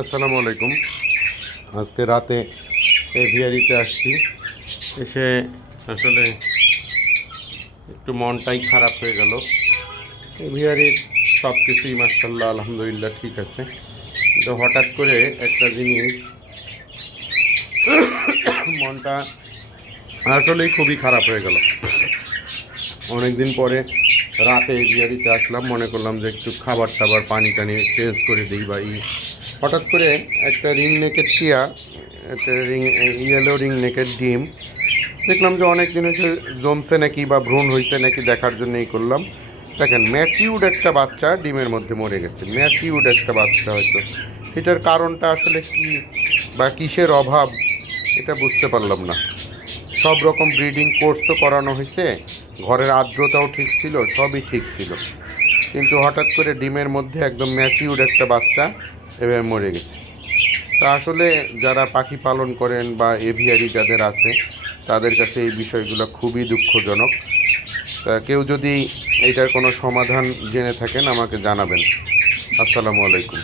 আসসালামু আলাইকুম। আজকে রাতে এভিয়ারিতে আসছি, এসে আসলে একটু মনটাই খারাপ হয়ে গেল। এভিয়ারির সব কিছুই মাশাআল্লাহ আলহামদুলিল্লাহ ঠিক আছে, কিন্তু হঠাৎ করে একটা জিনিস মনটা আসলেই খুবই খারাপ হয়ে গেল। অনেকদিন পরে রাতে এভিয়ারিতে আসলাম, মনে করলাম যে একটু খাবার টাবার পানি টানি চেঞ্জ করে দিই বা হঠাৎ করে একটা রিং নেকের টিয়া, একটা ইয়েলো রিং নেকের ডিম দেখলাম যে অনেক দিন হয়েছে জমছে নাকি বা ভ্রূণ হয়েছে নাকি দেখার জন্য করলাম। দেখেন ম্যাচিউড একটা বাচ্চা ডিমের মধ্যে মরে গেছে, ম্যাচিউড একটা বাচ্চা। হয়তো সেটার কারণটা আসলে কি বা কিসের অভাব এটা বুঝতে পারলাম না। সব রকম ব্রিডিং কোর্স তো করানো হয়েছে, ঘরের আর্দ্রতাও ঠিক ছিল, সবই ঠিক ছিল, কিন্তু হঠাৎ করে ডিমের মধ্যে একদম ম্যাচিউড একটা বাচ্চা এভাবে মরে গেছে। তা আসলে যারা পাখি পালন করেন বা এভিয়ারি যাদের আছে তাদের কাছে এই বিষয়গুলো খুবই দুঃখজনক। তা কেউ যদি এইটার কোনো সমাধান জেনে থাকেন আমাকে জানাবেন। আসসালামু আলাইকুম।